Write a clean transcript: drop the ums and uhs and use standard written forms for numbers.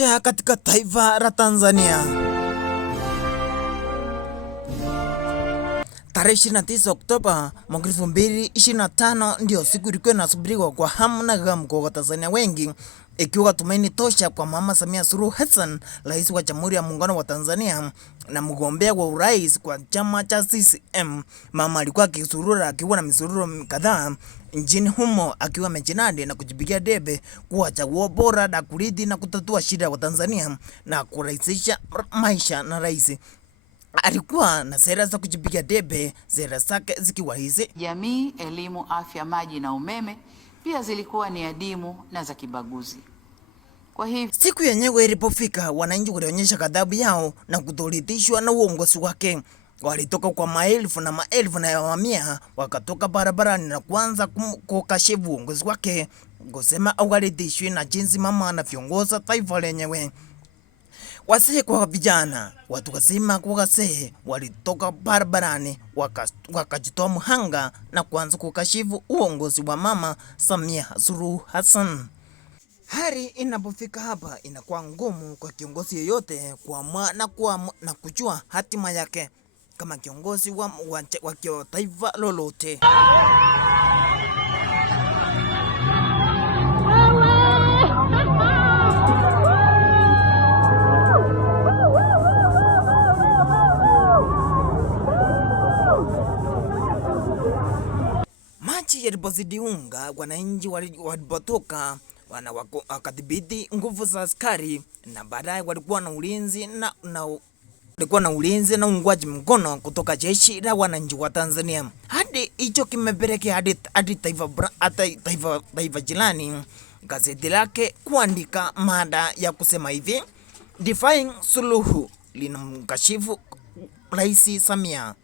Tukiacha katika taifa la Tanzania, tarehe 29 Oktoba mwaka 2025 ndio siku ilikuwa inasubiriwa kwa hamu na ghamu kwa Tanzania wengi, ikiwa tumaini tosha kwa Mama Samia Suluhu Hassan, rais wa Jamhuri ya Muungano wa Tanzania na mgombea wa urais kwa chama cha CCM. Mama alikuwa akisurura akiwa na misururu kadhaa nchini humo, akiwa amejinadi na kujipigia debe kuwa chaguo bora la kurithi na kutatua shida ya Tanzania na kurahisisha maisha. Na rais alikuwa na sera za kujipigia debe, sera zake zikiwa hizi: jamii, elimu, afya, maji na umeme pia zilikuwa ni adimu na za kibaguzi. Kwa hivyo siku yenyewe ilipofika, wananchi walionyesha ghadhabu yao na kutoridhishwa na uongozi wake. Walitoka kwa maelfu na maelfu na mamia, wakatoka barabarani na kuanza kukashifu uongozi wake, kusema hawaridhishwi na jinsi mama anaviongoza taifa lenyewe. Wasee kwa vijana, watu wazima kwa wazee, walitoka barabarani wakajitoa mhanga na kuanza kukashifu uongozi wa Mama Samia Suluhu Hassan. Hali inapofika hapa inakuwa ngumu kwa kiongozi yeyote kuamua na kujua hatima yake kama kiongozi wa taifa lolote. Machi yalipozidi unga, wananchi walipotoka wakadhibiti nguvu za askari, na baadaye walikuwa na ulinzi na uungwaji mkono kutoka jeshi la wananchi wa Tanzania. Hadi hicho kimepelekea hadi taifa jirani gazeti lake kuandika mada ya kusema hivi: Defying Suluhu linamkashifu Rais Samia.